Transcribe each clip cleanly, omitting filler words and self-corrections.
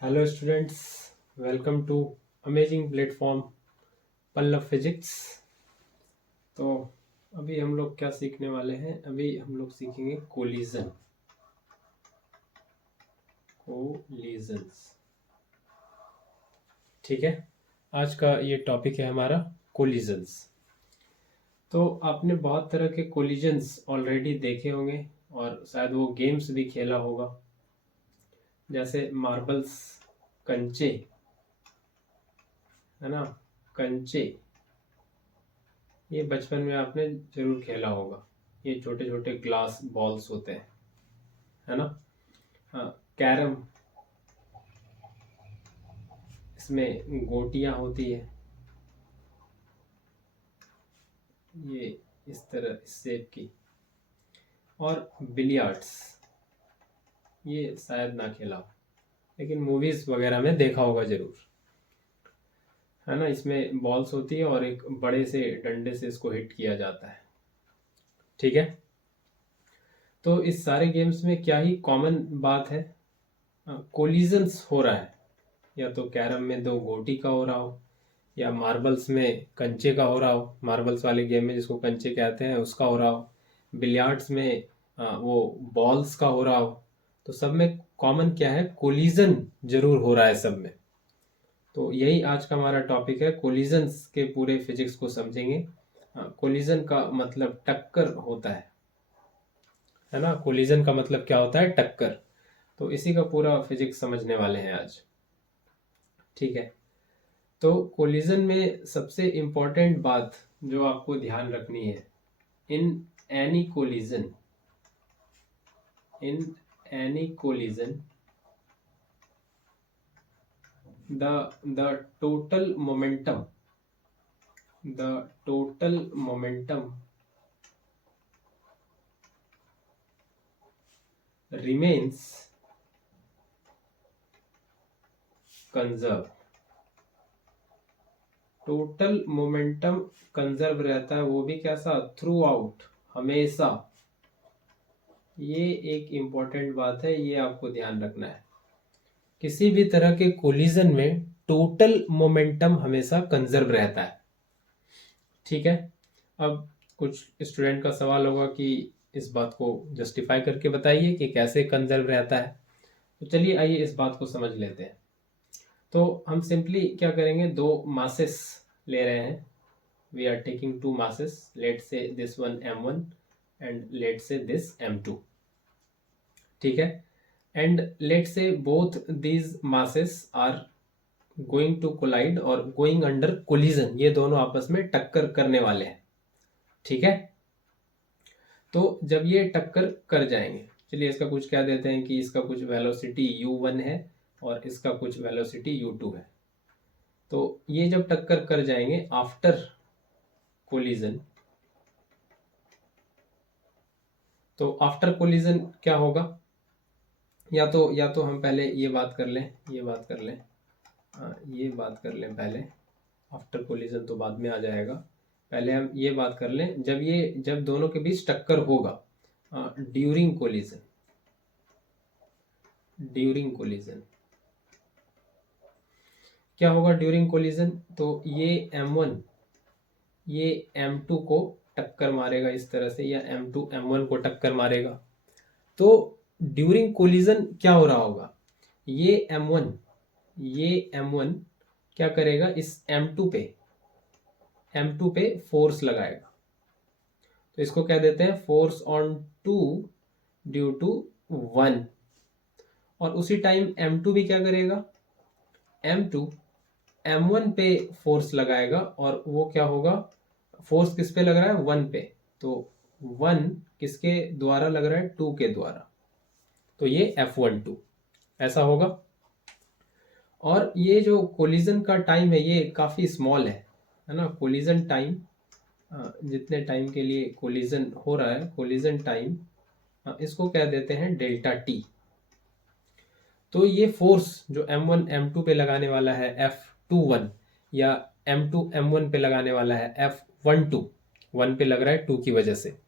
Hello students, welcome to amazing platform Pallav physics. तो अभी हम लोग क्या सीखने वाले हैं? अभी हम लोग सीखेंगे कोलिजन्स। ठीक है, आज का ये टॉपिक है हमारा कोलिजन्स। तो आपने बहुत तरह के कोलिजन्स ऑलरेडी देखे होंगे और शायद वो गेम्स भी खेला होगा, जैसे मार्बल्स, कंचे, है ना, कंचे। ये बचपन में आपने जरूर खेला होगा। ये छोटे छोटे ग्लास बॉल्स होते हैं, है ना। हाँ, कैरम, इसमें गोटियां होती है, ये इस तरह इस शेप की। और बिलियर्ड्स, ये शायद ना खेला हो, लेकिन मूवीज वगैरह में देखा होगा जरूर, है ना। इसमें बॉल्स होती है और एक बड़े से डंडे से इसको हिट किया जाता है। ठीक है, तो इस सारे गेम्स में क्या ही कॉमन बात है? कोलिजन्स हो रहा है। या तो कैरम में दो गोटी का हो रहा हो, या मार्बल्स में कंचे का हो रहा हो, मार्बल्स वाले गेम में जिसको कंचे कहते हैं उसका हो रहा हो, बिलियर्ड्स में वो बॉल्स का हो रहा हो। तो सब में कॉमन क्या है? कोलिजन जरूर हो रहा है सब में। तो यही आज का हमारा टॉपिक है। कोलिजन्स के पूरे फिजिक्स को समझेंगे। कोलिजन का मतलब टक्कर होता है ना। कोलिजन का मतलब क्या होता है? टक्कर। तो इसी का पूरा फिजिक्स समझने वाले हैं आज। ठीक है, तो कोलिजन में सबसे इम्पोर्टेंट बात जो आपको ध्यान रखनी है, in any collision in any collision the total momentum remains conserve. Total momentum conserve रहता है, वो भी कैसा? थ्रू आउट, हमेशा। ये एक इम्पोर्टेंट बात है, ये आपको ध्यान रखना है। किसी भी तरह के कोलिजन में टोटल मोमेंटम हमेशा कंजर्व रहता है। ठीक है, अब कुछ स्टूडेंट का सवाल होगा कि इस बात को जस्टिफाई करके बताइए कि कैसे कंजर्व रहता है। तो चलिए आइए इस बात को समझ लेते हैं। तो हम सिंपली क्या करेंगे, दो मासेस ले रहे हैं। We are taking two masses, let say this one m1 and let say this m2। ठीक है, and let say both these masses are going to collide और गोइंग अंडर कोलिजन। ये दोनों आपस में टक्कर करने वाले हैं। ठीक है, तो जब ये टक्कर कर जाएंगे, चलिए इसका कुछ क्या देते हैं कि इसका कुछ वेलोसिटी u1 है और इसका कुछ वेलोसिटी u2 है। तो ये जब टक्कर कर जाएंगे आफ्टर कोलिजन, तो आफ्टर कोलिजन क्या होगा? या तो हम पहले ये बात कर लें, ये बात कर लें पहले। आफ्टर कोलिजन तो बाद में आ जाएगा। पहले हम ये बात कर लें, जब दोनों के बीच टक्कर होगा ड्यूरिंग कोलिजन क्या होगा ड्यूरिंग कोलिजन? तो ये m1 ये m2 को टक्कर मारेगा इस तरह से, या m2 m1 को टक्कर मारेगा। तो ड्यूरिंग कोलिजन क्या हो रहा होगा? ये m1 क्या करेगा? इस m2 पे फोर्स लगाएगा। तो इसको क्या देते हैं? Force on 2 due to 1। और उसी टाइम m2 भी क्या करेगा? m2 m1 पे फोर्स लगाएगा, और वो क्या होगा? फोर्स किस पे लग रहा है? 1 पे। तो 1 किसके द्वारा लग रहा है? 2 के द्वारा। तो ये F12 ऐसा होगा। और ये जो कोलिजन का टाइम है ये काफी स्मॉल है ना। कोलिजन टाइम, जितने टाइम के लिए कोलिजन हो रहा है, कोलिजन टाइम, इसको क्या देते हैं? Delta T. तो ये फोर्स जो m1 m2 पे लगाने वाला है F21, या m2 m1 पे लगाने वाला है F12, 1 पे लग रहा है 2 की वजह से।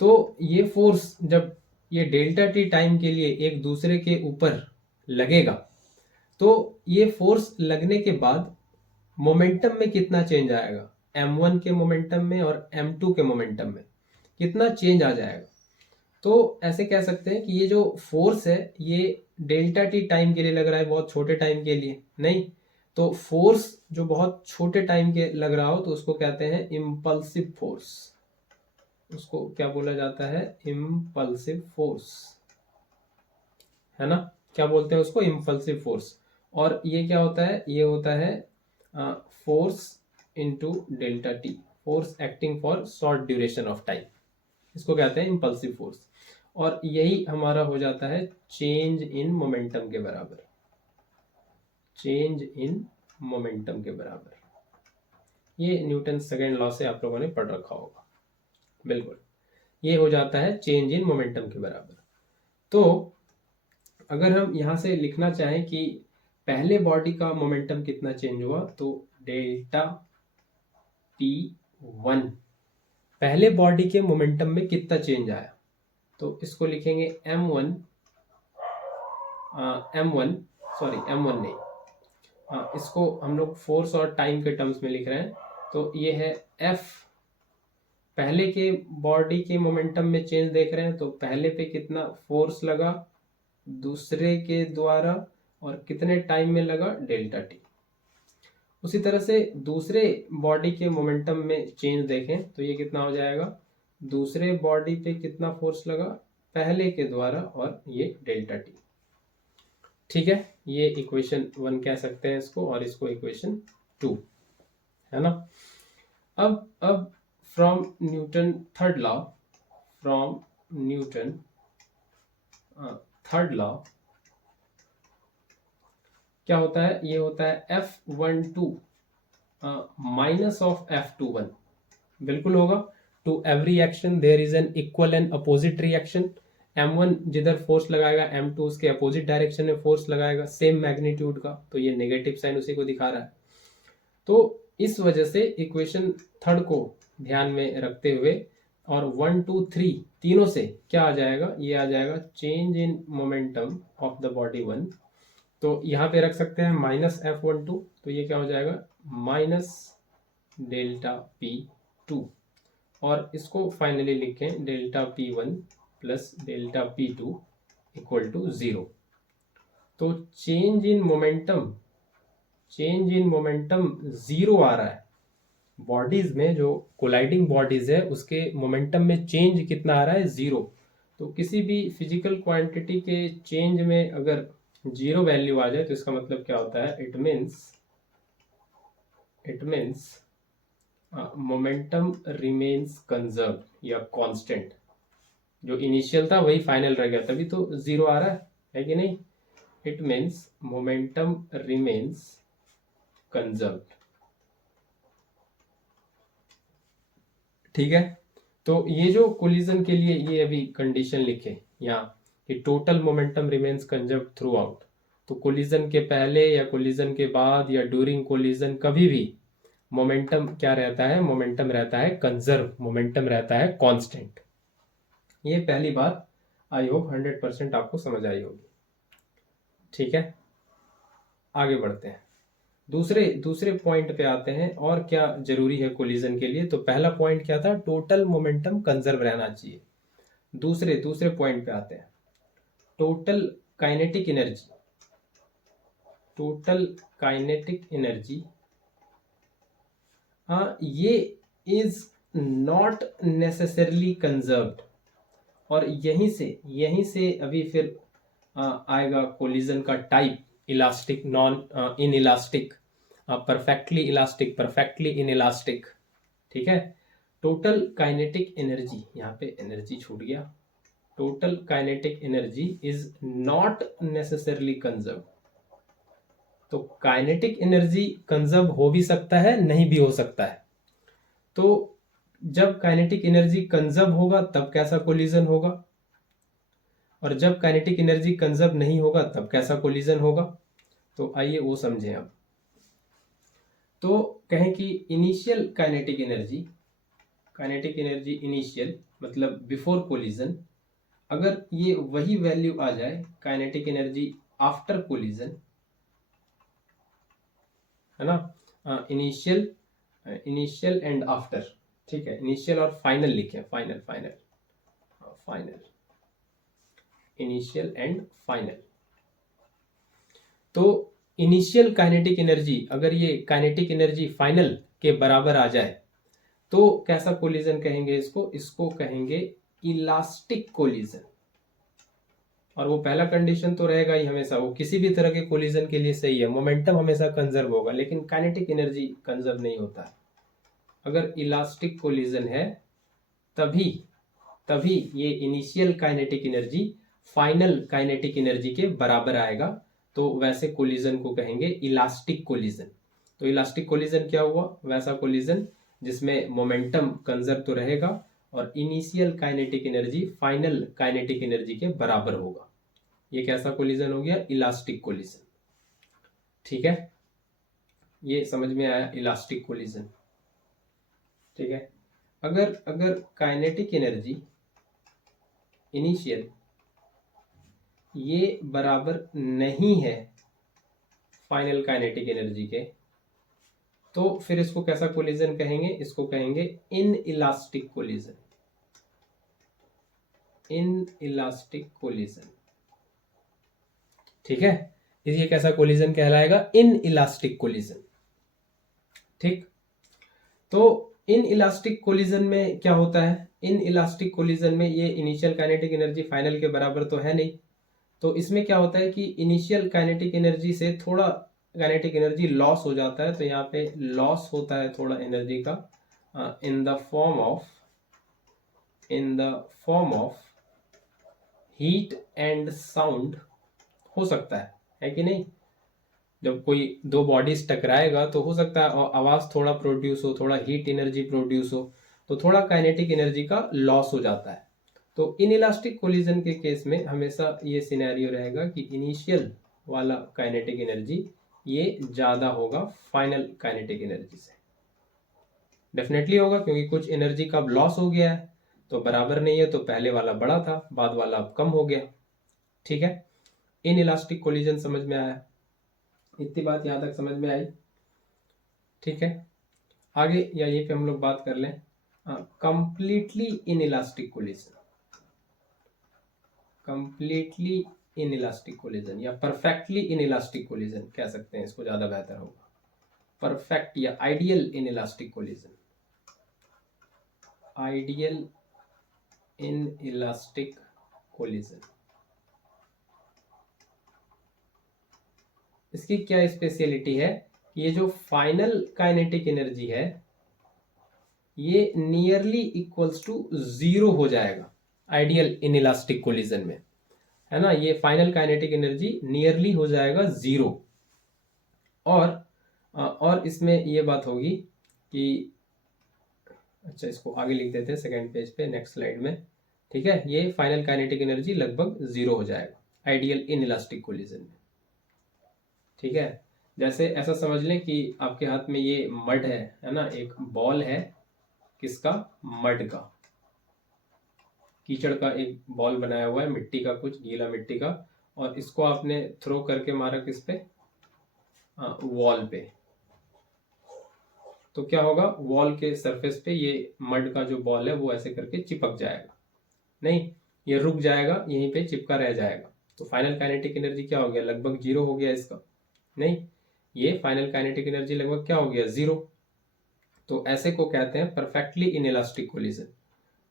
तो ये फोर्स जब ये डेल्टा टी टाइम के लिए एक दूसरे के ऊपर लगेगा तो ये फोर्स लगने के बाद मोमेंटम में कितना चेंज आएगा, m1 के मोमेंटम में और m2 के मोमेंटम में कितना चेंज आ जाएगा। तो ऐसे कह सकते हैं कि ये जो फोर्स है ये डेल्टा टी टाइम के लिए लग रहा है, बहुत छोटे टाइम के लिए नहीं। तो फोर्स जो बहुत छोटे टाइम के लग रहा हो तो उसको कहते हैं इम्पल्सिव फोर्स। उसको क्या बोला जाता है, इम्पल्सिव फोर्स, है ना। क्या बोलते हैं उसको, इम्पल्सिव फोर्स। और ये क्या होता है, ये होता है force into delta T, force acting for short duration of time, इसको कहते हैं इम्पल्सिव फोर्स। और यही हमारा हो जाता है चेंज इन मोमेंटम के बराबर, चेंज इन मोमेंटम के बराबर। ये न्यूटन सेकेंड लॉ से आप लोगों ने पढ़ रखा होगा, बिल्कुल। ये हो जाता है चेंज इन मोमेंटम के बराबर। तो अगर हम यहां से लिखना चाहें कि पहले बॉडी का मोमेंटम कितना चेंज हुआ, तो डेल्टा P1 पहले बॉडी के मोमेंटम में कितना चेंज आया, तो इसको लिखेंगे m1 m1 नहीं, इसको हम लोग फोर्स और टाइम के टर्म्स में लिख रहे हैं। तो ये है F, पहले के बॉडी के मोमेंटम में चेंज देख रहे हैं तो पहले पे कितना फोर्स लगा दूसरे के द्वारा और कितने टाइम में लगा, डेल्टा टी। उसी तरह से दूसरे बॉडी के मोमेंटम में चेंज देखें तो ये कितना हो जाएगा, दूसरे बॉडी पे कितना फोर्स लगा पहले के द्वारा और ये डेल्टा टी। ठीक है, ये इक्वेशन 1 कह सकते हैं इसको, और इसको इक्वेशन 2, है ना। अब from Newton third law, from Newton third law क्या होता है, ये होता है F12 माइनस ऑफ F21, बिल्कुल होगा। To every action there is an equal and opposite reaction. m1 जिधर फोर्स लगाएगा m2 उसके अपोजिट डायरेक्शन में फोर्स लगाएगा सेम मैग्नीट्यूड का, तो ये नेगेटिव साइन उसी को दिखा रहा है। तो इस वजह से इक्वेशन थर्ड को ध्यान में रखते हुए और 1 2 3 तीनों से क्या आ जाएगा, ये आ जाएगा change in momentum of the body 1। तो यहाँ पे रख सकते हैं माइनस F12, तो ये क्या हो जाएगा माइनस डेल्टा P2, और इसको फाइनली लिखें delta P1 plus delta P2 equal to 0। तो चेंज इन मोमेंटम 0 आ रहा है। बॉडीज में जो कोलाइडिंग बॉडीज है उसके मोमेंटम में चेंज कितना आ रहा है, 0। तो किसी भी फिजिकल क्वांटिटी के चेंज में अगर 0 वैल्यू आ जाए तो इसका मतलब क्या होता है, it means momentum remains conserve या कांस्टेंट। जो इनिशियल था वही फाइनल रह गया, तभी तो 0 आ रहा है कि नहीं। It means momentum remains conserve. ठीक है, तो ये जो कोलिजन के लिए ये अभी कंडीशन लिखे यहाँ कि total momentum remains conserve through out, तो कोलिजन के पहले या कोलिजन के बाद या ड्यूरिंग कोलिजन कभी भी मोमेंटम क्या रहता है, मोमेंटम रहता है कंजर्व, मोमेंटम रहता है कांस्टेंट। ये पहली बात आई होप 100% आपको समझ आई होगी। ठीक है, आगे बढ़ते हैं, दूसरे पॉइंट पे आते हैं और क्या जरूरी है कोलिजन के लिए। तो पहला पॉइंट क्या था, टोटल मोमेंटम कंजर्व रहना चाहिए। दूसरे पॉइंट पे आते हैं, total kinetic energy. Total kinetic energy ये इज नॉट नेसेसरली कंजर्व्ड। और यहीं से अभी फिर आएगा कोलिजन का type, elastic, non in elastic, perfectly elastic, perfectly in elastic. ठीक है, टोटल काइनेटिक एनर्जी, यहाँ पे एनर्जी छूट गया, total kinetic energy is not necessarily conserve. तो काइनेटिक एनर्जी कंजर्व हो भी सकता है, नहीं भी हो सकता है। तो जब काइनेटिक एनर्जी कंजर्व होगा तब कैसा कोलिजन होगा, और जब काइनेटिक एनर्जी कंजर्व नहीं होगा तब कैसा कोलिजन होगा। तो आइए वो समझें अब। तो कहें कि इनिशियल काइनेटिक एनर्जी इनिशियल मतलब बिफोर कोलिजन, अगर ये वही वैल्यू आ जाए काइनेटिक एनर्जी आफ्टर कोलिजन, है ना, इनिशियल एंड आफ्टर, ठीक है, इनिशियल और फाइनल लिखे, final final final, initial and final. तो इनिशियल काइनेटिक एनर्जी अगर ये काइनेटिक एनर्जी फाइनल के बराबर आ जाए तो कैसा कोलिजन कहेंगे इसको, इसको कहेंगे इलास्टिक कोलिजन। और वो पहला कंडीशन तो रहेगा ही हमेशा, वो किसी भी तरह के कोलिजन के लिए सही है, मोमेंटम हमेशा कंजर्व होगा लेकिन काइनेटिक एनर्जी कंजर्व नहीं होता है। अगर इलास्टिक कोलिजन है तभी तभी ये initial kinetic energy final kinetic energy के बराबर आएगा, तो वैसे कोलिजन को कहेंगे इलास्टिक कोलिजन। तो इलास्टिक कोलिजन क्या हुआ, वैसा कोलिजन जिसमें मोमेंटम कंजर्व तो रहेगा और initial kinetic energy final kinetic energy के बराबर होगा। ये कैसा कोलिजन हो गया, इलास्टिक कोलिजन। ठीक है, ये समझ में आया, इलास्टिक कोलिजन। ठीक है, अगर अगर काइनेटिक एनर्जी इनिशियल ये बराबर नहीं है फाइनल काइनेटिक एनर्जी के, तो फिर इसको कैसा कोलिजन कहेंगे, इसको कहेंगे in elastic collision, in elastic collision. ठीक है, ये कैसा कोलिजन कहलाएगा, इन इलास्टिक कोलिजन। ठीक, तो इन इलास्टिक कोलिजन में क्या होता है, इन इलास्टिक कोलिजन में ये इनिशियल काइनेटिक एनर्जी फाइनल के बराबर तो है नहीं, तो इसमें क्या होता है कि इनिशियल काइनेटिक एनर्जी से थोड़ा काइनेटिक एनर्जी लॉस हो जाता है। तो यहाँ पे लॉस होता है थोड़ा एनर्जी का in the form of heat and sound हो सकता है कि नहीं। जब कोई दो बॉडीज टकराएगा तो हो सकता है आवाज थोड़ा प्रोड्यूस हो, थोड़ा हीट एनर्जी प्रोड्यूस हो, तो थोड़ा काइनेटिक एनर्जी का लॉस हो जाता है। तो इनइलास्टिक कोलिजन के केस में हमेशा ये सिनेरियो रहेगा कि इनिशियल वाला काइनेटिक एनर्जी ये ज्यादा होगा फाइनल काइनेटिक एनर्जी से। डेफिनेटली होगा क्योंकि कुछ एनर्जी का लॉस हो गया है, तो बराबर नहीं है, तो पहले वाला बड़ा था, बाद वाला अब कम हो गया। ठीक है, इनइलास्टिक कोलिजन समझ में आया, इतनी बात यहां तक समझ में आई। ठीक है, आगे या ये पे हम लोग बात कर लें completely inelastic collision, completely inelastic collision या परफेक्टली इनइलास्टिक कोलिजन कह सकते हैं, इसको ज्यादा बेहतर होगा, परफेक्ट या ideal inelastic collision, ideal inelastic collision. इसकी क्या स्पेशलिटी है, ये जो फाइनल काइनेटिक एनर्जी है ये नियरली इक्वल्स टू जीरो हो जाएगा आइडियल इनइलास्टिक कोलिजन में, है ना। ये फाइनल काइनेटिक एनर्जी नियरली हो जाएगा जीरो। और इसमें ये बात होगी कि अच्छा, इसको आगे लिख देते हैं सेकेंड पेज पे, नेक्स्ट स्लाइड में। ठीक है, ये फाइनल काइनेटिक एनर्जी लगभग जीरो हो जाएगा आइडियल इनइलास्टिक कोलिजन में। ठीक है, जैसे ऐसा समझ लें कि आपके हाथ में ये मड है ना, एक बॉल है, किसका, मड का, कीचड़ का एक बॉल बनाया हुआ है, मिट्टी का, कुछ गीला मिट्टी का, और इसको आपने थ्रो करके मारा किस पे, वॉल पे। तो क्या होगा, वॉल के सरफेस पे ये मड का जो बॉल है वो ऐसे करके चिपक जाएगा, नहीं ये रुक जाएगा, यहीं पे चिपका रह जाएगा। तो फाइनल काइनेटिक एनर्जी क्या हो गया, लगभग जीरो हो गया इसका, नहीं ये फाइनल काइनेटिक एनर्जी लगभग क्या हो गया, जीरो। तो ऐसे को कहते हैं परफेक्टली इनइलास्टिक कोलिजन,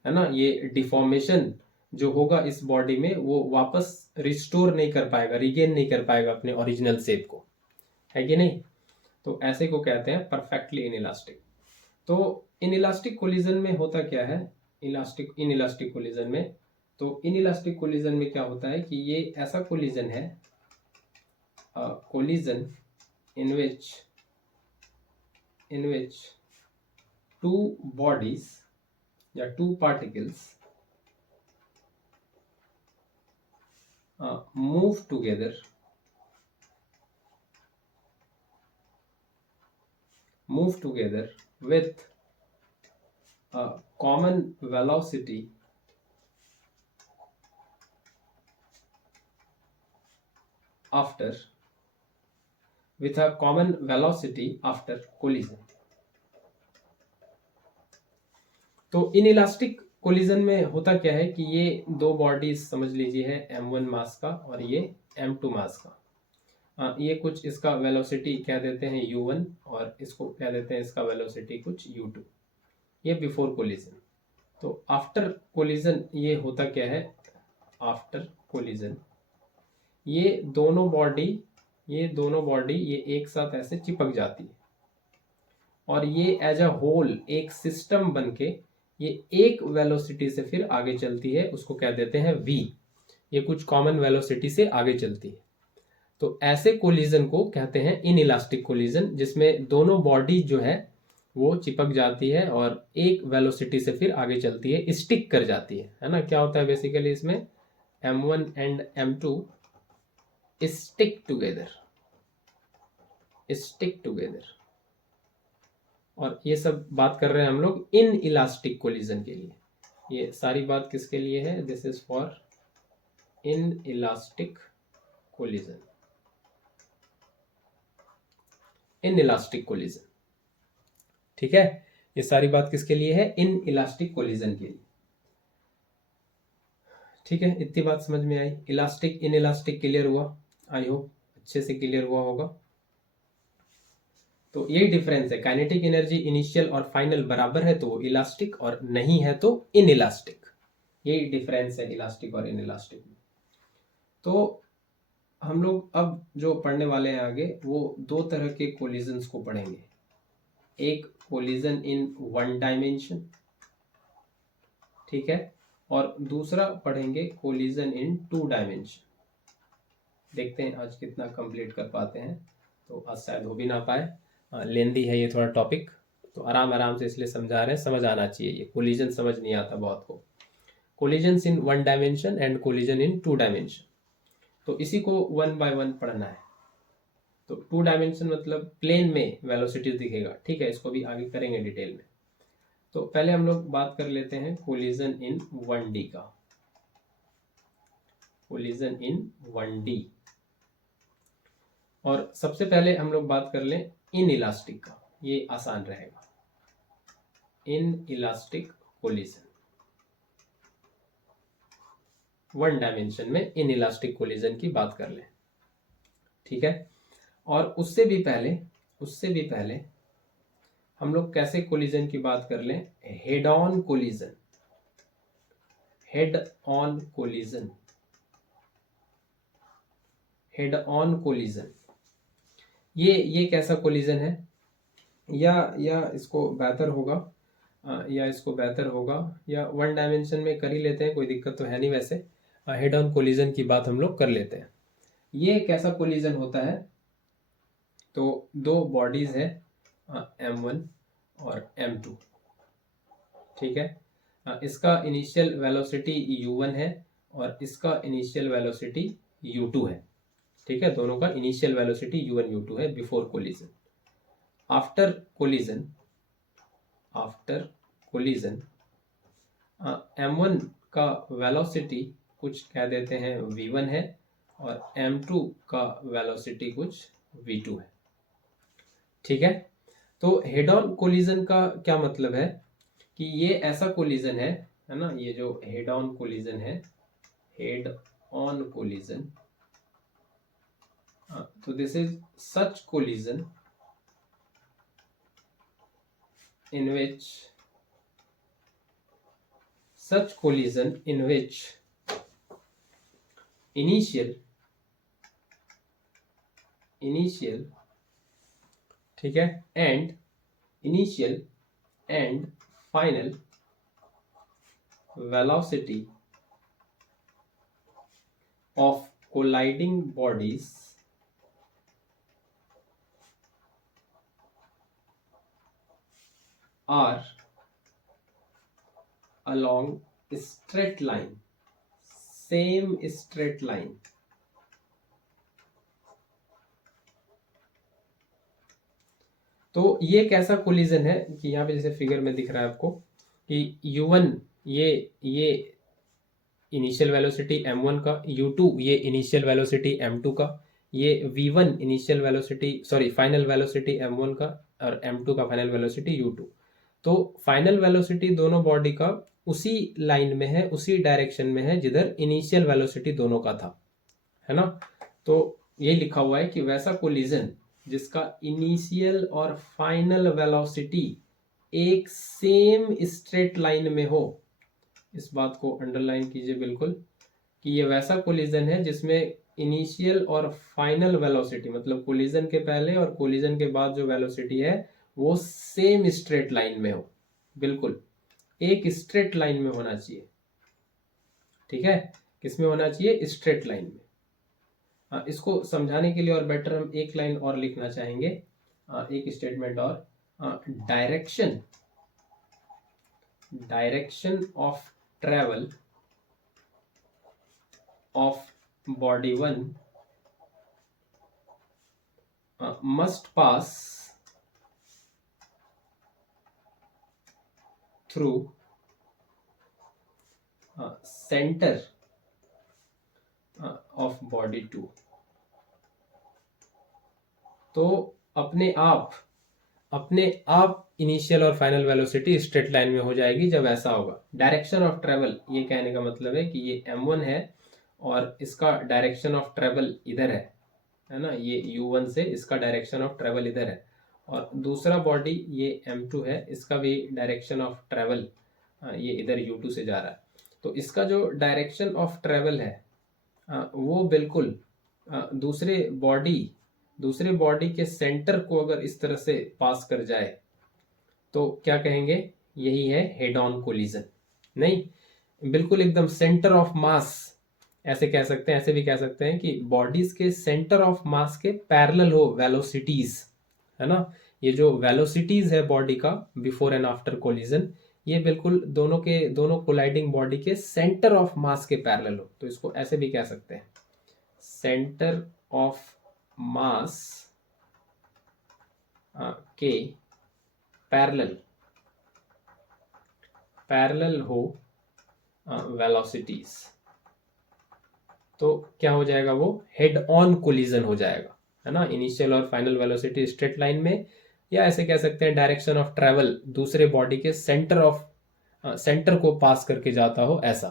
है ना। ये डिफॉर्मेशन जो होगा इस बॉडी में वो वापस रिस्टोर नहीं कर पाएगा, रिगेन नहीं कर पाएगा अपने ओरिजिनल शेप को, है कि नहीं। तो ऐसे को कहते हैं परफेक्टली इनइलास्टिक। तो इनइलास्टिक कोलिजन में होता क्या है, इनइलास्टिक कोलिजन में, तो इनइलास्टिक कोलिजन में क्या होता है कि ये ऐसा कोलिजन है, collision in which two bodies या two particles move together with a common velocity after with a common velocity after collision. तो इनइलास्टिक कोलिजन में होता क्या है कि ये दो बॉडीज समझ लीजिए है m1 मास का और ये m2 मास का। ये कुछ इसका वेलोसिटी क्या देते हैं u1 और इसको क्या देते हैं इसका वेलोसिटी कुछ u2। ये बिफोर कोलिजन। तो आफ्टर कोलिजन ये होता क्या है, आफ्टर कोलिजन ये दोनों बॉडी ये एक साथ ऐसे चिपक जाती है और ये एज अ होल एक सिस्टम बनके ये एक वेलोसिटी से फिर आगे चलती है, उसको क्या देते हैं v। ये कुछ कॉमन वेलोसिटी से आगे चलती है। तो ऐसे कोलिजन को कहते हैं इनइलास्टिक कोलिजन, जिसमें दोनों बॉडी जो है वो चिपक जाती है और एक वेलोसिटी से फिर आगे चलती है, स्टिक कर जाती है ना। क्या होता है बेसिकली इसमें m1 and m2 stick together. और ये सब बात कर रहे हैं हम लोग इन इलास्टिक कोलिजन के लिए। ये सारी बात किसके लिए है, this is for in elastic collision. In elastic collision, ठीक है। ये सारी बात किसके लिए है, इन इलास्टिक कोलिजन के लिए। ठीक है, इतनी बात समझ में आई। इलास्टिक इन इलास्टिक क्लियर हुआ, आई होप अच्छे से क्लियर हुआ होगा। तो यही डिफरेंस है, काइनेटिक एनर्जी इनिशियल और फाइनल बराबर है तो वो इलास्टिक और नहीं है तो इन इलास्टिक। यही डिफरेंस है इलास्टिक और इन इलास्टिक में। तो हम लोग अब जो पढ़ने वाले हैं आगे वो दो तरह के कोलिजन्स को पढ़ेंगे। एक कोलिजन इन वन डायमेंशन, ठीक है, और दूसरा पढ़ेंगे कोलिजन इन टू डायमेंशन। देखते हैं आज कितना कंप्लीट कर पाते हैं। तो आज शायद हो भी ना पाए, लेंदी है ये थोड़ा टॉपिक, तो आराम से इसलिए समझा रहे हैं, समझ आना चाहिए। ये कोलिजन समझ नहीं आता बहुत को, collisions in one dimension and collision in two dimension. तो इसी को वन बाय वन पढ़ना है। तो टू डायमेंशन मतलब प्लेन में वेलोसिटीज दिखेगा, ठीक है, इसको भी आगे करेंगे डिटेल में। तो पहले हम लोग बात कर लेते हैं कोलिजन इन 1D का। कोलिजन इन 1D, और सबसे पहले हम लोग बात कर लें इन इलास्टिक का, ये आसान रहेगा। In elastic collision, one dimension में इन इलास्टिक कोलिजन की बात कर लें, ठीक है। और उससे भी पहले हम लोग कैसे कोलिजन की बात कर लें, head on collision. Head on collision, head on collision ये कैसा कोलिजन है, या इसको बेहतर होगा या वन डायमेंशन में कर ही लेते हैं, कोई दिक्कत तो है नहीं। वैसे हेड ऑन कोलिजन की बात हम लोग कर लेते हैं। ये कैसा कोलिजन होता है, तो दो बॉडीज है m1 और m2, ठीक है। इसका इनिशियल वेलोसिटी u1 है और इसका इनिशियल वेलोसिटी u2 है, ठीक है। दोनों का इनिशियल वेलोसिटी u1 u2 है before collision. After collision m1 का वेलोसिटी कुछ कह देते हैं v1 है और m2 का वेलोसिटी कुछ v2 है, ठीक है। तो हेड ऑन कोलिजन का क्या मतलब है कि ये ऐसा कोलिजन है ना, ये जो हेड ऑन कोलिजन है, हेड ऑन कोलिजन, तो this is such collision in which initial ठीक है initial and final velocity of colliding bodies are along straight line, same straight line। तो ये कैसा कोलिजन है कि यहाँ पे जैसे फिगर में दिख रहा है आपको कि u1 ये इनिशियल वेलोसिटी m1 का, u2 ये इनिशियल वेलोसिटी m2 का, ये v1 initial velocity, sorry final velocity m1 का, और m2 का फाइनल वेलोसिटी u2। तो फाइनल वेलोसिटी दोनों बॉडी का उसी लाइन में है, उसी डायरेक्शन में है जिधर इनिशियल वेलोसिटी दोनों का था, है ना। तो ये लिखा हुआ है कि वैसा कोलिजन जिसका इनिशियल और फाइनल वेलोसिटी एक सेम स्ट्रेट लाइन में हो, इस बात को अंडरलाइन कीजिए बिल्कुल, कि ये वैसा कोलिजन है जिसमें इनिशियल और फाइनल वेलोसिटी, मतलब कोलिजन के पहले और कोलिजन के बाद जो वेलोसिटी है वो सेम स्ट्रेट लाइन में हो, बिल्कुल एक स्ट्रेट लाइन में होना चाहिए। ठीक है, किसमें होना चाहिए? स्ट्रेट लाइन में। इसको समझाने के लिए और बेटर हम एक लाइन और लिखना चाहेंगे, एक स्टेटमेंट और, direction of travel of body 1 must pass through center of body 2। तो अपने आप इनिशियल और फाइनल वेलोसिटी स्ट्रेट लाइन में हो जाएगी जब ऐसा होगा। डायरेक्शन ऑफ ट्रेवल, ये कहने का मतलब है कि ये m1 है और इसका डायरेक्शन ऑफ ट्रेवल इधर है ना, ये u1 से इसका डायरेक्शन ऑफ ट्रेवल इधर है, और दूसरा बॉडी ये m2 है, इसका भी डायरेक्शन ऑफ ट्रेवल ये इधर u2 से जा रहा है। तो इसका जो डायरेक्शन ऑफ ट्रेवल है वो बिल्कुल दूसरे बॉडी के सेंटर को अगर इस तरह से पास कर जाए तो क्या कहेंगे? यही है हेड ऑन कोलिजन। नहीं, बिल्कुल एकदम सेंटर ऑफ मास, ऐसे कह सकते हैं, ऐसे भी कह सकते हैं कि बॉडीज के सेंटर ऑफ मास के पैरेलल हो वेलोसिटीज, है ना। ये जो वेलोसिटीज है बॉडी का बिफोर एंड आफ्टर कोलिजन, ये बिल्कुल दोनों कोलाइडिंग बॉडी के सेंटर ऑफ मास के पैरेलल हो, तो इसको ऐसे भी कह सकते हैं, सेंटर ऑफ मास के पैरेलल हो वेलोसिटीज, तो क्या हो जाएगा? वो हेड ऑन कोलिजन हो जाएगा, है ना। इनिशियल और फाइनल वेलोसिटी स्ट्रेट लाइन में, या ऐसे कह सकते हैं डायरेक्शन ऑफ ट्रेवल दूसरे बॉडी के सेंटर को पास करके जाता हो, ऐसा।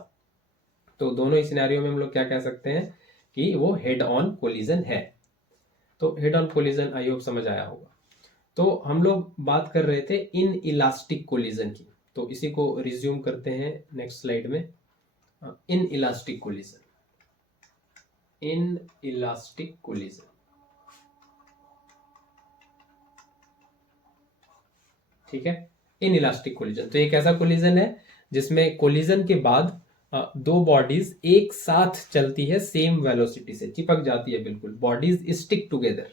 तो दोनों ही सिनेरियो में हम लोग क्या कह सकते हैं कि वो हेड ऑन कोलिजन है। तो head on collision I hope समझ आया होगा। तो हम लोग बात कर रहे थे इन इलास्टिक कोलिजन की, तो इसी को रिज्यूम करते हैं नेक्स्ट स्लाइड में। इन इलास्टिक कोलिजन, ठीक है। इन इलास्टिक कोलिजन तो एक ऐसा कोलिजन है जिसमें कोलिजन के बाद दो बॉडीज एक साथ चलती है, सेम वेलोसिटी से चिपक जाती है, बिल्कुल बॉडीज स्टिक टुगेदर,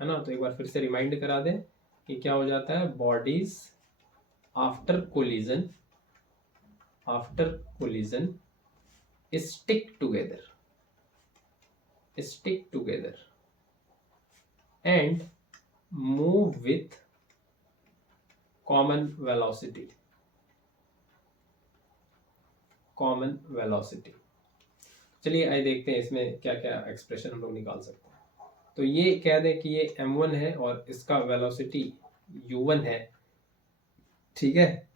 है ना। तो एक बार फिर से रिमाइंड करा दें कि क्या हो जाता है? Bodies after collision stick together and move with common velocity. चलिए आइए देखते हैं इसमें क्या क्या एक्सप्रेशन हम लोग निकाल सकते हैं। तो ये कह दें कि ये m1 है और इसका वेलोसिटी u1 है, ठीक है,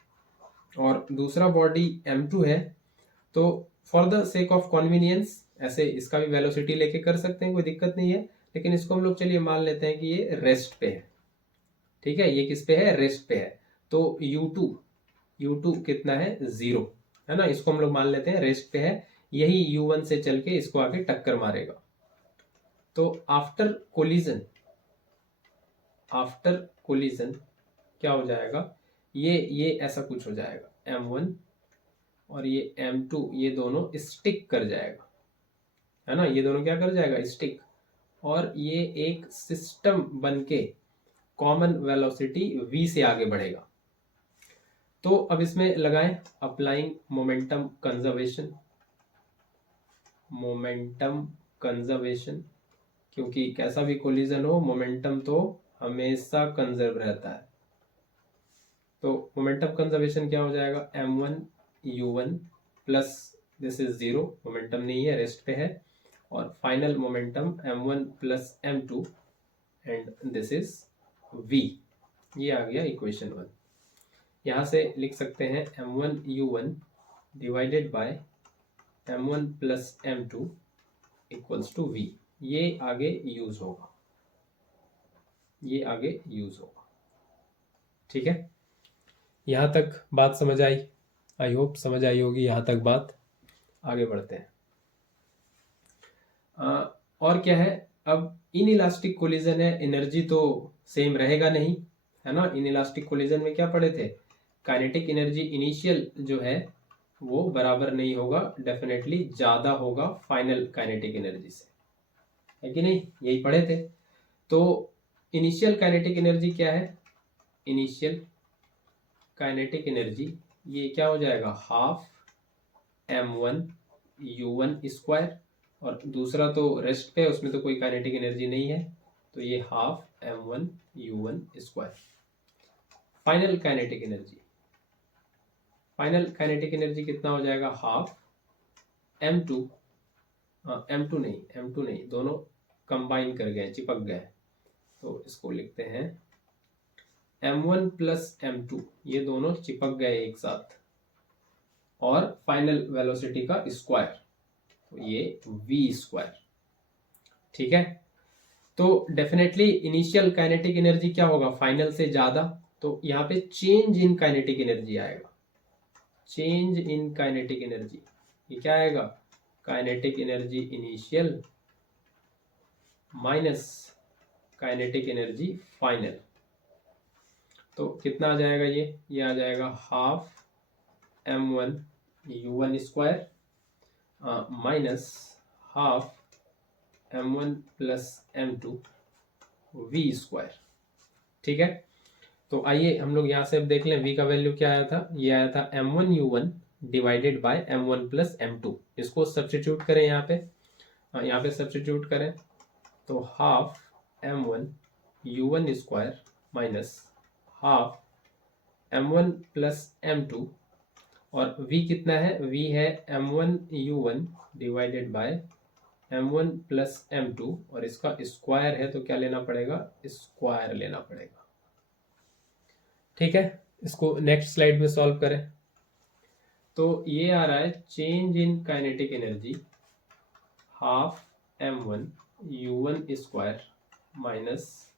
और दूसरा बॉडी m2 है। तो for the sake of convenience ऐसे इसका भी वेलोसिटी लेके कर सकते हैं, कोई दिक्कत नहीं है, लेकिन इसको हम लोग चलिए मान लेते हैं कि ये रेस्ट पे है, ठीक है। ये किस पे है? रेस्ट पे है। तो u2 कितना है? 0, है ना। इसको हम लोग मान लेते हैं रेस्ट पे है, यही u1 से चल के इसको आगे टक्कर मारेगा। तो आफ्टर कोलिजन क्या हो जाएगा? ये ऐसा कुछ हो जाएगा, m1 और ये m2 ये दोनों स्टिक कर जाएगा, है ना। ये दोनों क्या कर जाएगा? स्टिक, और ये एक सिस्टम बनके कॉमन वेलोसिटी v से आगे बढ़ेगा। तो अब इसमें लगाएं अप्लाइंग मोमेंटम कंजर्वेशन, क्योंकि कैसा भी कोलिजन हो मोमेंटम तो हमेशा कंजर्व रहता है। तो मोमेंटम कंजर्वेशन क्या हो जाएगा? m1 u1 plus this is 0, momentum नहीं है, रेस्ट पे है, और final momentum m1 plus m2 and this is v। ये आ गया इक्वेशन 1। यहाँ से लिख सकते हैं m1u1 divided by m1 plus m2 equals to v। ये आगे यूज होगा, ये आगे यूज होगा। ठीक है, यहाँ तक बात समझ आई? आई होप समझ आई होगी यहाँ तक बात। आगे बढ़ते हैं। और क्या है, अब इन इलास्टिक कोलिजन है, एनर्जी तो सेम रहेगा नहीं, है ना। इन इलास्टिक कोलिजन में क्या पढ़े थे, काइनेटिक एनर्जी इनिशियल जो है वो बराबर नहीं होगा, डेफिनेटली ज्यादा होगा फाइनल काइनेटिक एनर्जी से, है कि नहीं, यही पढ़े थे। तो इनिशियल काइनेटिक एनर्जी क्या है, इनिशियल काइनेटिक एनर्जी ये क्या हो जाएगा, हाफ m1u1 स्क्वायर, और दूसरा तो रेस्ट पे, उसमें तो कोई काइनेटिक एनर्जी नहीं है, तो ये half m1u1 square. Final kinetic energy, final kinetic energy कितना हो जाएगा, हाफ m2 m2 नहीं, दोनों कंबाइन कर गए, चिपक गए, तो इसको लिखते हैं m1 प्लस m2, ये दोनों चिपक गए एक साथ, और फाइनल वेलोसिटी का स्क्वायर, तो ये v स्क्वायर। ठीक है, तो डेफिनेटली इनिशियल काइनेटिक एनर्जी क्या होगा, फाइनल से ज्यादा, तो यहाँ पे चेंज इन काइनेटिक एनर्जी आएगा, चेंज इन काइनेटिक एनर्जी, ये क्या आएगा, kinetic energy initial minus kinetic energy final, तो कितना आ जाएगा, ये आ जाएगा half m1u1 square minus half m1 plus m2 v square. ठीक है, तो आइए हम लोग यहाँ से अब देख लें v का वैल्यू क्या आया था, ये आया था m1u1 divided by m1 plus m2। इसको सब्स्टिट्यूट करें यहाँ पे सब्स्टिट्यूट करें, तो half m1u1 square minus half m1 plus m2, और v कितना है, v है m1u1 divided by m1 plus m2, और इसका स्क्वायर है तो क्या लेना पड़ेगा, स्क्वायर लेना पड़ेगा। ठीक है, इसको नेक्स्ट स्लाइड में सॉल्व करें, तो ये आ रहा है change in kinetic energy half m1u1 square minus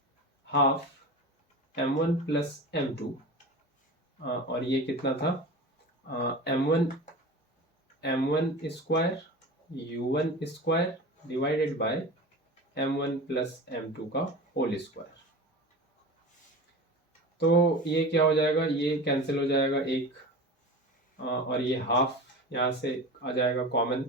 half m1 plus m2, और ये कितना था, m1 square u1 square divided by m1 plus m2 का होल स्क्वायर। तो ये क्या हो जाएगा, ये कैंसिल हो जाएगा एक, और ये हाफ यहाँ से आ जाएगा कॉमन,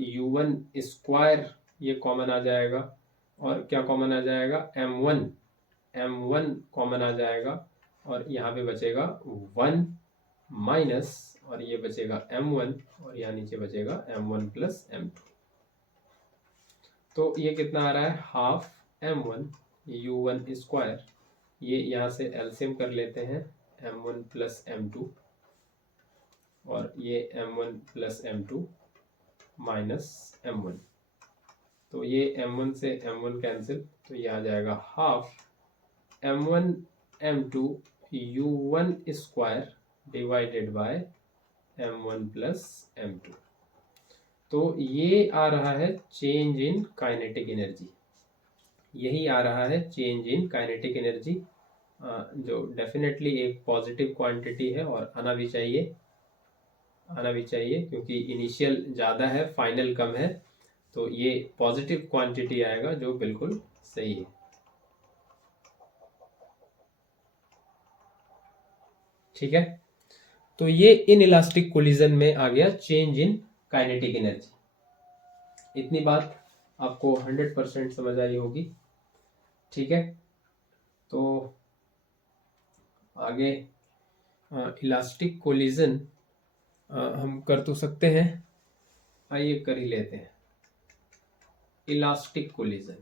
u1 स्क्वायर ये कॉमन आ जाएगा, और क्या कॉमन आ जाएगा, m1 कॉमन आ जाएगा, और यहाँ पे बचेगा 1 माइनस, और ये बचेगा m1, और यहाँ नीचे बचेगा m1 प्लस m2। तो ये कितना आ रहा है, हाफ m1u1 स्क्वायर, ये यहाँ से एलसीएम कर लेते हैं, m1 प्लस m2, और ये m1 plus m2 minus m1, तो ये m1 से m1 कैंसिल, तो ये आ जाएगा half m1 m2 u1 square divided by m1 plus m2। तो ये आ रहा है चेंज इन काइनेटिक एनर्जी, यही आ रहा है चेंज इन काइनेटिक एनर्जी, जो डेफिनेटली एक पॉजिटिव क्वांटिटी है, और आना भी चाहिए क्योंकि इनिशियल ज़्यादा है, फाइनल कम है, तो ये पॉजिटिव क्वांटिटी आएगा जो बिल्कुल सही है। ठीक है, तो ये इन इलास्टिक कोलिजन में आ गया चेंज इन काइनेटिक एनर्जी। इतनी बात आपको 100% समझ आई होगी। ठीक है, तो आगे इलास्टिक कोलिजन हम कर तो सकते हैं, आइए कर ही लेते हैं। इलास्टिक कोलिजन,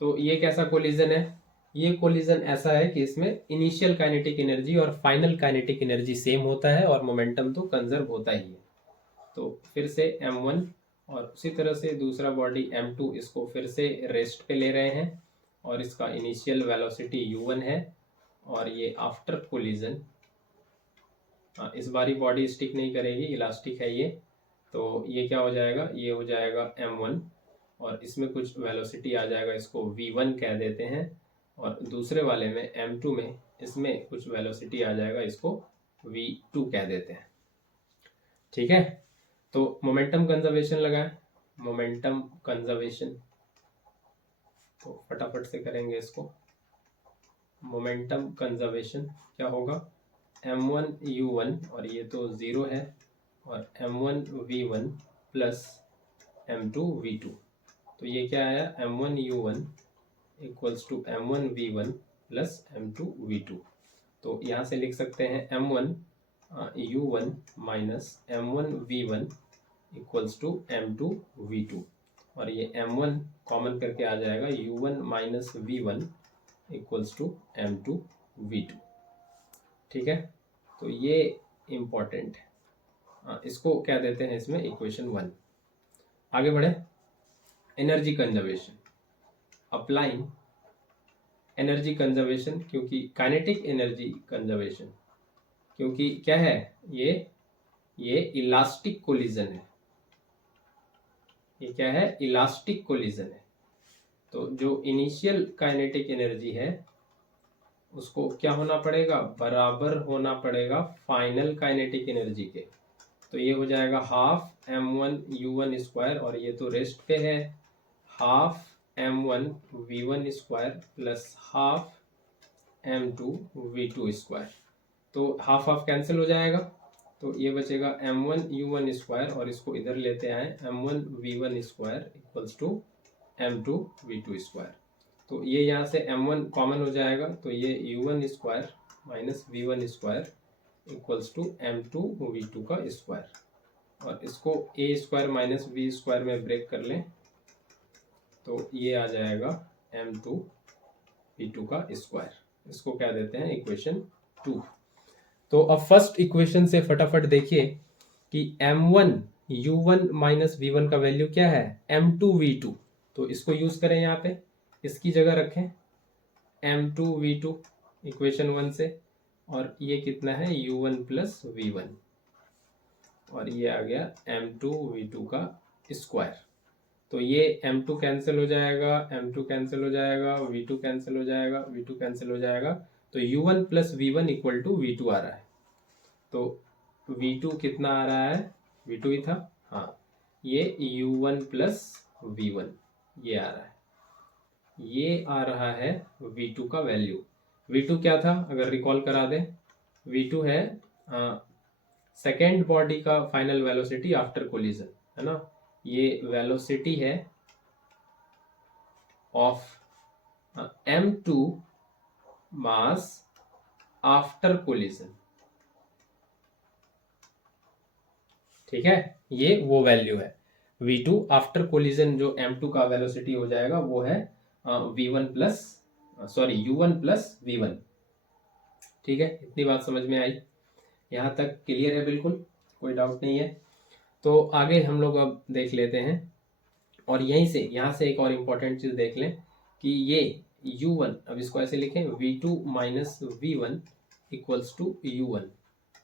तो ये कैसा कोलिजन है, ये कोलिजन ऐसा है कि इसमें इनिशियल काइनेटिक एनर्जी और फाइनल काइनेटिक एनर्जी सेम होता है, और मोमेंटम तो कंजर्व होता ही है। तो फिर से m1 और उसी तरह से दूसरा बॉडी m2 इसको फिर से रेस्ट पे ले रहे हैं और इसका इनिशियल वेलोसिटी u1 है और ये आफ्टर कोलिजन, इस बारी बॉडी स्टिक नहीं करेगी, इलास्टिक है ये, तो ये क्या हो जाएगा, ये हो जाएगा m1 और इसमें कुछ वेलोसिटी आ जाएगा, इसको v1 कह देते हैं, और दूसरे वाले में m2 में इसमें कुछ वेलोसिटी आ जाएगा, इसको v2 कह देते हैं। ठीक है, तो मोमेंटम कंजर्वेशन लगाएं, मोमेंटम कंजर्वेशन, तो फटाफट से करेंगे इसको। मोमेंटम कंजर्वेशन क्या होगा, m1 u1 और ये तो 0 है और m1 v1 plus m2 v2, तो ये क्या आया, m1 u1 equals to m1 v1 plus m2 v2। तो यहाँ से लिख सकते हैं m1 u1 minus m1 v1 equals to m2 v2, और ये m1 कॉमन करके आ जाएगा u1 minus v1 equals to m2 v2। ठीक है, तो ये इम्पॉर्टेंट है, इसको क्या देते हैं इसमें इक्वेशन 1। आगे बढ़े, energy conservation, applying energy conservation, क्योंकि काइनेटिक एनर्जी कंजर्वेशन, क्योंकि क्या है ये इलास्टिक कोलिजन है, ये क्या है, इलास्टिक कोलिजन है, तो जो इनिशियल काइनेटिक एनर्जी है उसको क्या होना पड़ेगा, बराबर होना पड़ेगा फाइनल काइनेटिक एनर्जी के, तो ये हो जाएगा हाफ m1 u1 स्क्वायर और ये तो रेस्ट पे है, half m1 v1 square plus half m2 v2 square, तो हाफ हाफ कैंसिल हो जाएगा, तो ये बचेगा m1 u1 स्क्वायर और इसको इधर लेते आए m1 v1 square equals to m2 v2 square, तो ये यहाँ से m1 कॉमन हो जाएगा, तो ये u1 square minus v1 square equals to m2 v2 का स्क्वायर, और इसको a square minus v square में ब्रेक कर लें तो ये आ जाएगा m2 v2 का स्क्वायर, इसको क्या देते हैं इक्वेशन 2। तो अब फर्स्ट इक्वेशन से फटाफट देखिए कि m1 u1 माइनस v1 का वैल्यू क्या है, m2 v2, तो इसको यूज करें, यहाँ पे इसकी जगह रखें m2 v2 इक्वेशन 1 से, और ये कितना है u1 प्लस v1 और ये आ गया m2 v2 का स्क्वायर, तो ये m2 कैंसिल हो जाएगा, m2 कैंसिल हो जाएगा, v2 कैंसिल हो जाएगा, v2 कैंसिल हो जाएगा, तो u1 plus v1 equal to v2 आ रहा है, तो v2 कितना आ रहा है, v2 ही था, हाँ, ये u1 प्लस v1 ये आ रहा है, ये आ रहा है v2 का वैल्यू। v2 क्या था, अगर रिकॉल करा दें, v2 है सेकेंड बॉडी का फाइनल वेलोसिटी आफ्टर कोलिजन, है ना, ये वेलोसिटी है of m2 mass after collision. ठीक है, ये वो वैल्यू है v2 आफ्टर कोलिजन, जो m2 का वेलोसिटी हो जाएगा वो है v1 plus sorry u1 plus v1। ठीक है, इतनी बात समझ में आई, यहाँ तक क्लियर है, बिल्कुल कोई डाउट नहीं है। तो आगे हम लोग अब देख लेते हैं, और यहीं से यहाँ से एक और इम्पोर्टेंट चीज़ देख लें कि ये u1, अब इसको ऐसे लिखें v2 minus v1 equals to u1,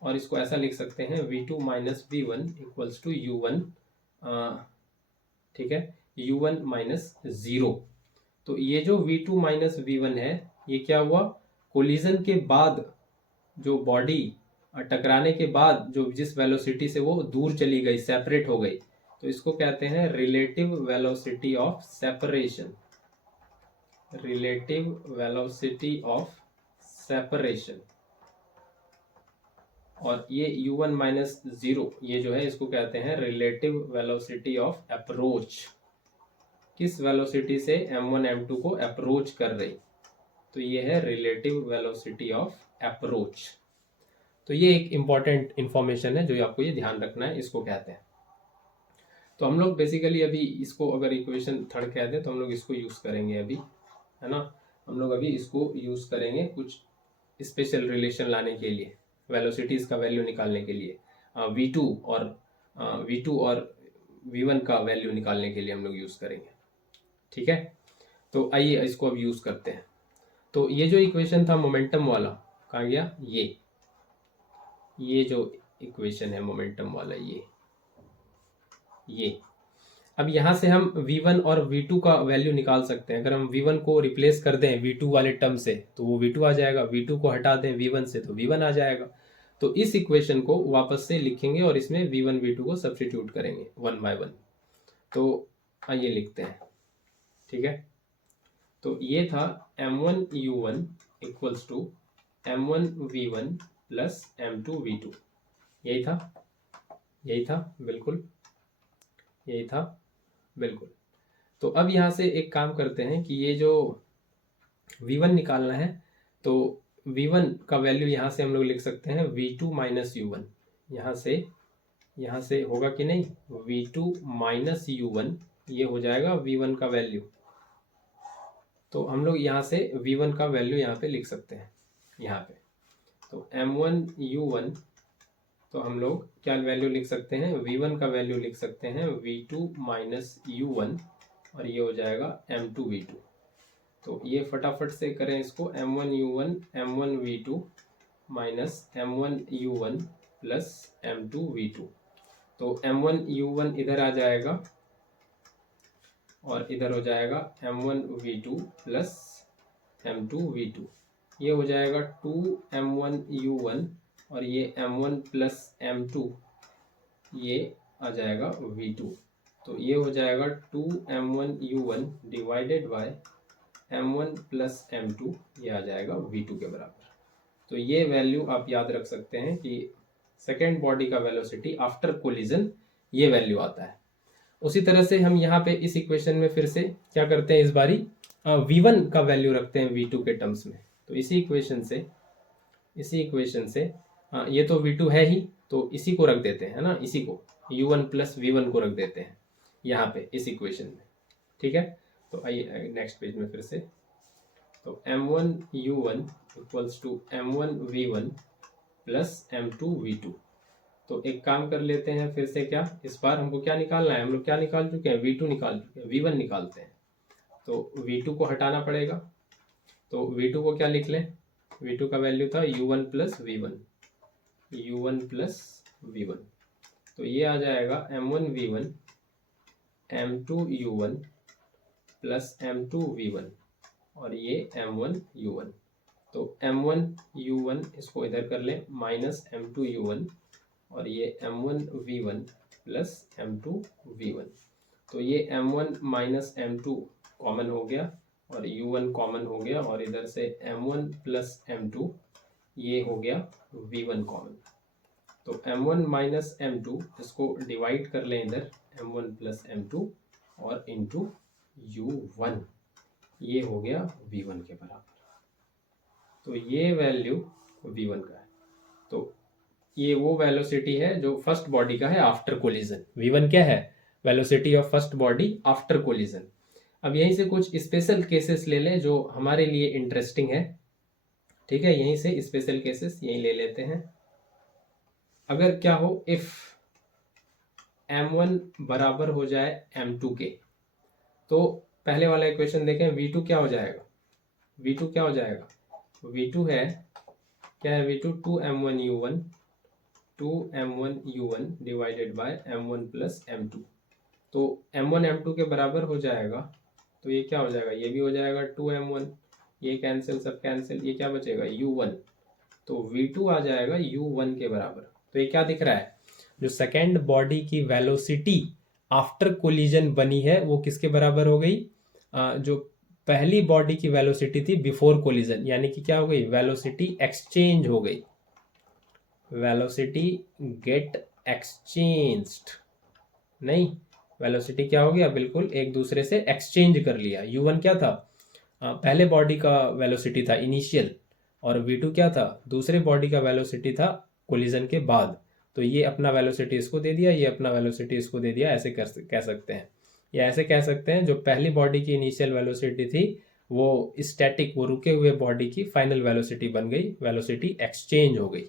और इसको ऐसा लिख सकते हैं v2 minus v1 equals to u1, ठीक है, u1 माइनस 0। तो ये जो v2 माइनस v1 है, ये क्या हुआ, कोलिजन के बाद जो बॉडी टकराने के बाद जो जिस वेलोसिटी से वो दूर चली गई, सेपरेट हो गई, तो इसको कहते हैं relative velocity of separation, relative velocity of separation. और ये u1 माइनस 0 ये जो है इसको कहते हैं रिलेटिव वेलोसिटी ऑफ अप्रोच, किस वेलोसिटी से m1 m2 को अप्रोच कर रही, तो ये है रिलेटिव वेलोसिटी ऑफ अप्रोच। तो ये एक इम्पॉर्टेंट इंफॉर्मेशन है जो आपको ये ध्यान रखना है, इसको कहते हैं। तो हम लोग बेसिकली अभी इसको अगर इक्वेशन थर्ड कहते हैं तो हम लोग इसको यूज़ करेंगे अभी, है ना, हम लोग अभी इसको यूज़ करेंगे कुछ स्पेशल रिलेशन लाने के लिए, वेलोसिटीज़ का वैल्यू निकालने के लिए v2 और V2 और V1 का वैल्यू निकालने के लिए हम लोग यूज़ करेंगे। ठीक है, तो आइए इसको अब यूज़ करते हैं। तो ये जो इक्वेशन था मोमेंटम वाला, कहाँ गया? ये जो इक्वेशन है मोमेंटम वाला, ये अब यहाँ से हम V1 और V2 का वैल्यू निकाल सकते हैं। अगर हम V1 को रिप्लेस कर दें V2 वाले टर्म से तो वो V2 आ जाएगा, V2 को हटा दें V1 से तो V1 आ जाएगा। तो इस इक्वेशन को वापस से लिखेंगे और इसमें V1 V2 को सब्स्टिट्यूट करेंगे वन बाय वन। तो आइए लिखते हैं। ठीक है, तो ये था M1U1 equals to M1V1 plus M2V2। यही था बिल्कुल, यही था बिल्कुल। तो अब यहाँ से एक काम करते हैं कि ये जो V1 निकालना है, तो V1 का वैल्यू यहाँ से हम लोग लिख सकते हैं V2 माइनस U1। यहाँ से होगा कि नहीं, V2 माइनस U1 ये हो जाएगा V1 का वैल्यू। तो हम लोग यहाँ से V1 का वैल्यू यहाँ पे लिख सकते हैं यहाँ पे। तो M1U1, तो हम लोग क्या वैल्यू लिख सकते हैं? V1 का वैल्यू लिख सकते हैं V2 माइनस U1 और ये हो जाएगा M2V2। तो ये फटाफट से करें इसको, M1U1 M1V2 minus M1U1 plus M2V2। तो M1U1 इधर आ जाएगा और इधर हो जाएगा M1V2 प्लस M2V2। ये हो जाएगा 2M1U1 और ये M1 प्लस M2 ये आ जाएगा V2। तो ये हो जाएगा 2M1U1 divided by M1 plus M2, ये आ जाएगा V2 के बराबर। तो ये वैल्यू आप याद रख सकते हैं कि सेकेंड बॉडी का वेलोसिटी आफ्टर कोलिजन ये वैल्यू आता है। उसी तरह से हम यहाँ पे इस इक्वेशन में फिर से क्या करते हैं, इस बारी V1 का वैल्यू रखते हैं V2 के टर्म्स में। तो इसी इक्वेशन से ये तो V2 है ही, तो इसी को रख देते हैं ना, इसी को U1 प्लस V1 को रख देते हैं यहाँ पे इस इक्वेशन में। ठीक है, तो आइए नेक्स्ट पेज में फिर से। तो M1U1 equals to M1V1 plus M2V2। तो एक काम कर लेते हैं फिर से, क्या इस बार हमको क्या निकालना है? हम लोग क्या निकाल चुके हैं? V2 निकाल चुके हैं, V1 निकालते हैं। तो V2 को हटाना पड़ेगा, तो V2 को क्या लिख लें? V2 का वैल्यू था U1 प्लस V1। तो ये आ जाएगा M1V1 M2U1 प्लस M2V1 और ये M1U1। तो M1U1 इसको इधर कर लें माइनस M2U1 और ये M1V1 प्लस M2V1। तो ये M1 माइनस M2 कॉमन हो गया और U1 कॉमन हो गया और इधर से M1 प्लस M2 ये हो गया V1 कॉमन। तो M1 माइनस M2 इसको डिवाइड कर लें इधर, M1 प्लस M2 और इंटू U1, ये हो गया V1 के बराबर। तो ये वैल्यू V1 का है। तो ये वो वेलोसिटी है जो फर्स्ट बॉडी का है आफ्टर कोलिजन। V1 क्या है? Velocity of first body after collision. अब यहीं से कुछ स्पेशल केसेस ले लें जो हमारे लिए इंटरेस्टिंग है। ठीक है, यहीं से स्पेशल केसेस यहीं ले लेते हैं। अगर क्या हो, इफ M1 बराबर हो जाए M2 के, तो पहले वाला इक्वेशन देखें, V2 क्या हो जाएगा? V2 क्या हो जाएगा? V2 है, क्या है V2? 2M1U1 divided by M1 plus M2। तो M1 M2 के बराबर हो जाएगा, तो ये क्या हो जाएगा? ये भी हो जाएगा 2M1, ये कैंसिल, सब कैंसिल, ये क्या बचेगा? U1। तो V2 आ जाएगा U1 के बराबर। तो ये क्या दिख रहा है? जो सेकेंड बॉडी की वेलोसिटी आफ्टर कोलिजन बनी है वो किसके बराबर हो गई? जो पहली बॉडी की वेलोसिटी थी बिफोर कोलिजन, यानी कि क्या हो गई? वेलोसिटी एक्सचेंज हो गई, वेलोसिटी गेट एक्सचेंज्ड। नहीं, वेलोसिटी क्या हो गया? बिल्कुल एक दूसरे से एक्सचेंज कर लिया। U1 क्या था? पहले बॉडी का वेलोसिटी था इनिशियल, और V2 क्या था? दूसरे बॉडी का वेलोसिटी था कोलिजन के बाद। तो ये अपना वेलोसिटी इसको दे दिया, ये अपना वेलोसिटी इसको दे दिया, ऐसे कह सकते हैं। या ऐसे कह सकते हैं, जो पहली बॉडी की इनिशियल वेलोसिटी थी वो स्टैटिक, वो रुके हुए बॉडी की फाइनल वेलोसिटी बन गई, वेलोसिटी एक्सचेंज हो गई।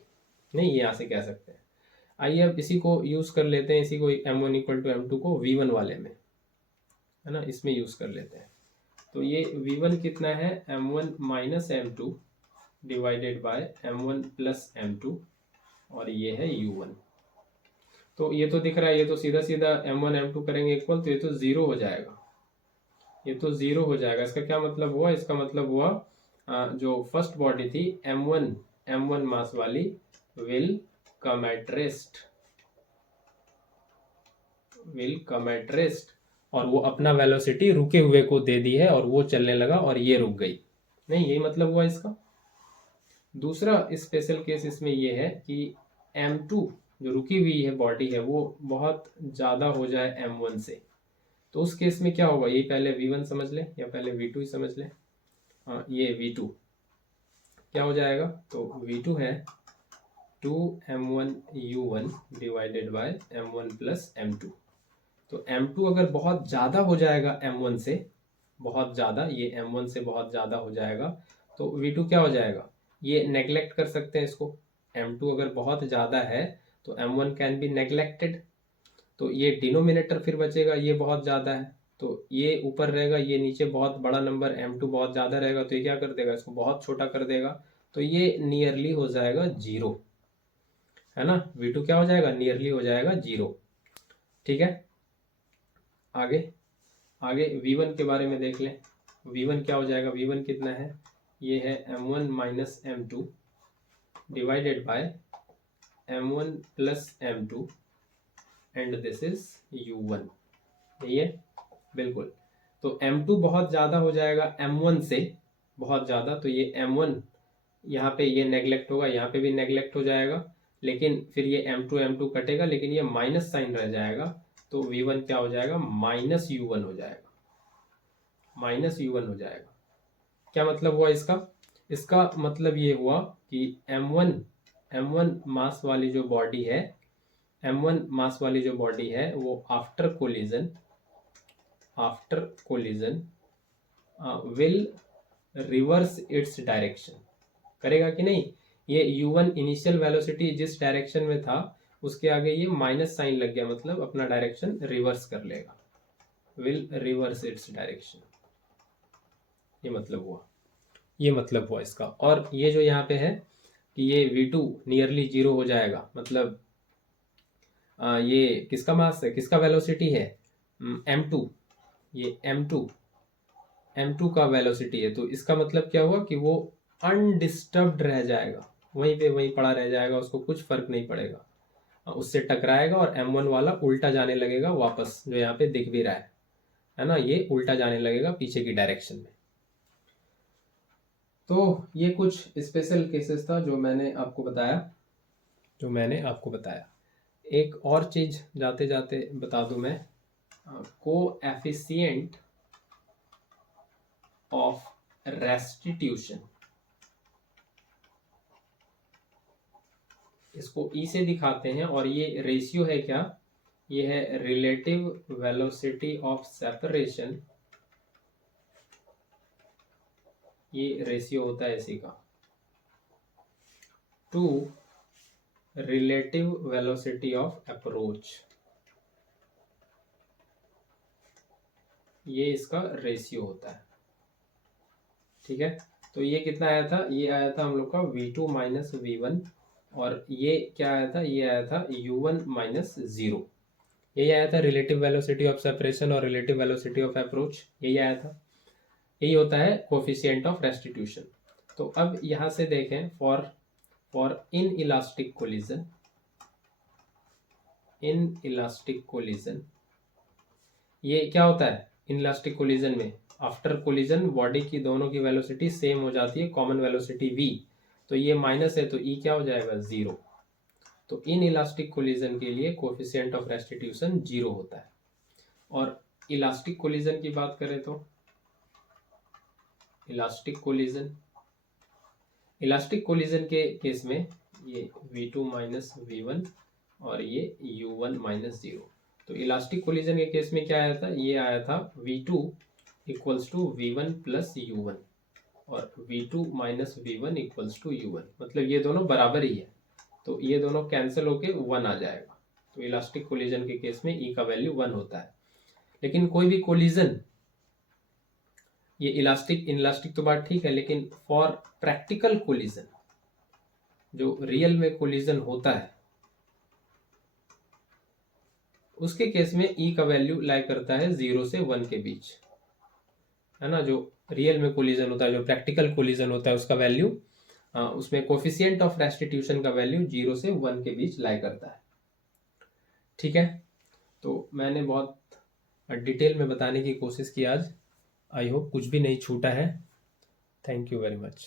नहीं, ये यहाँ से कह सकते हैं। आइए अब इसी को यूज़ कर लेते हैं, इसी को m1 इक्वल टू m2 को v1 वाले में, है ना, इसमें यूज़ कर लेते हैं। तो ये v1 कितना है, m1 minus m2 divided by m1 plus m2, और ये है u1। तो ये तो दिख रहा है, ये तो सीधा सीधा m1 m2 करेंगे इक्वल, तो ये तो ज़ीरो हो जाएगा, ये तो ज़ीरो हो जाएगा। इसका क्या मतलब हुआ, इसका मतलब हुआ जो फर्स्ट बॉडी थी m1 मास वाली विल कम एट रेस्ट, और वो अपना वेलोसिटी रुके हुए को दे दी है और वो चलने लगा और ये रुक गई। नहीं, यही मतलब हुआ इसका। दूसरा स्पेशल केस इसमें ये है कि m2 जो रुकी हुई है बॉडी है वो बहुत ज़्यादा हो जाए m1 से, तो उस केस में क्या होगा, ये पहले v1 समझ ले या पहले v2 ही समझ ले। हाँ, ये v2 क्या हो जाएगा, तो v2 है 2m1 u1 divided by m1 plus m2। तो m2 अगर बहुत ज़्यादा हो जाएगा m1 से, बहुत ज़्यादा, ये m1 से बहुत ज़्यादा हो जाएगा, तो v2 क्या हो जाएगा, ये नेग्लेक्ट कर सकते हैं इसको। m2 अगर बहुत ज़्यादा है तो m1 कैन बी नेग्लेक्टेड, तो ये डिनोमिनेटर फिर बचेगा, ये बहुत ज़्यादा है तो ये ऊपर रहेगा, ये नीचे बहुत बड़ा नंबर m2 बहुत ज़्यादा रहेगा, तो ये क्या कर देगा, इसको बहुत छोटा कर देगा, तो ये नियरली हो जाएगा जीरो, है ना। v2 क्या हो जाएगा, नियरली हो जाएगा जीरो। ठीक है, आगे v1 के बारे में देख लें। v1 क्या हो जाएगा, v1 कितना है, ये है m1 minus m2 divided by m1 plus m2 and this is u1, यही है बिल्कुल। तो m2 बहुत ज़्यादा हो जाएगा m1 से, बहुत ज़्यादा, तो ये m1 यहाँ पे ये नेग्लेक्ट होगा, यहाँ पे भी नेग्लेक्ट हो जाएगा, लेकिन फिर ये m2 कटेगा, लेकिन ये माइनस साइन रह जाएगा, तो v1 क्या हो जाएगा, माइनस u1 हो जाएगा, माइनस u1 हो जाएगा। क्या मतलब हुआ इसका, इसका मतलब ये हुआ कि m1 मास वाली जो बॉडी है, m1 मास वाली जो बॉडी है वो after collision will reverse its direction, करेगा कि नहीं। ये u1 इनिशियल वेलोसिटी जिस डायरेक्शन में था उसके आगे ये माइनस साइन लग गया, मतलब अपना डायरेक्शन रिवर्स कर लेगा, विल रिवर्स इट्स डायरेक्शन, ये मतलब हुआ, ये मतलब हुआ इसका। और ये जो यहाँ पे है कि ये v2 नियरली जीरो हो जाएगा, मतलब ये किसका मास है, किसका वेलोसिटी है, m2, ये m2 का वेलोसिटी है, तो इसका मतलब क्या हुआ कि वो अनडिस्टर्ब्ड रह जाएगा, वहीं पे वहीं पड़ा रह जाएगा, उसको कुछ फर्क नहीं पड़ेगा, उससे टकराएगा और m1 वाला उल्टा जाने लगेगा वापस, जो यहाँ पे दिख भी रहा है ना, ये उल्टा जाने लगेगा पीछे की डायरेक्शन में। तो ये कुछ स्पेशल केसेस था जो मैंने आपको बताया, एक और चीज जाते जाते बता दूं मैं, कोएफिशिएंट ऑफ रेस्टिट्यूशन, इसको ई से दिखाते हैं, और ये रेशियो है क्या, ये है रिलेटिव वेलोसिटी ऑफ सेपरेशन, ये रेशियो होता है इसी का, to relative velocity of approach, ये इसका रेशियो होता है। ठीक है, तो ये कितना आया था, ये आया था हम लोग का v2 माइनस v1, और ये क्या आया था, ये आया था u1 माइनस जीरो, यही आया था रिलेटिव वेलोसिटी ऑफ सेपरेशन और रिलेटिव वेलोसिटी ऑफ अप्रोच, यही आया था, यही होता है कोफिशिएंट ऑफ रेस्टिट्यूशन। तो अब यहां से देखें, फॉर इन इलास्टिक कोलिजन, ये क्या होता है इन इलास्टिक कोलिजन में, आफ्टर कोलिजन बॉडी की दोनों की वेलोसिटी सेम हो जाती है, कॉमन वेलोसिटी v, तो ये माइनस है तो e क्या हो जाएगा, जीरो। तो इन इलास्टिक कोलिजन के लिए कोफिशिएंट ऑफ रेस्टिट्यूशन जीरो होता है। और इलास्टिक कोलिजन की बात करें तो इलास्टिक कोलिजन के केस में ये v2 माइनस v1 और ये u1 माइनस जीरो। तो इलास्टिक कोलिजन के केस में क्या आया था, ये आया था v2 equals to v1 plus u1 और v2 minus v1 equals to u1, मतलब ये दोनों बराबर ही है। तो ये दोनों कैंसिल होके 1 आ जाएगा। तो इलास्टिक कोलिजन के केस में ई का वैल्यू 1 होता है। लेकिन कोई भी कोलिजन, ये इलास्टिक इनलास्टिक तो बात ठीक है, लेकिन फॉर प्रैक्टिकल कोलिजन, जो रियल में कोलिजन होता है, उसके केस में ई का वैल्यू लाई करता है 0 से 1 के बीच, है ना। जो रियल में कोलिजन होता है, जो प्रैक्टिकल कोलिजन होता है, उसका वैल्यू, उसमें कोफिशिएंट ऑफ रेस्टिट्यूशन का वैल्यू 0 से 1 के बीच लाई करता है। ठीक है, तो मैंने बहुत डिटेल में बताने की कोशिश की आज। आई होप कुछ भी नहीं छूटा है। Thank you very much.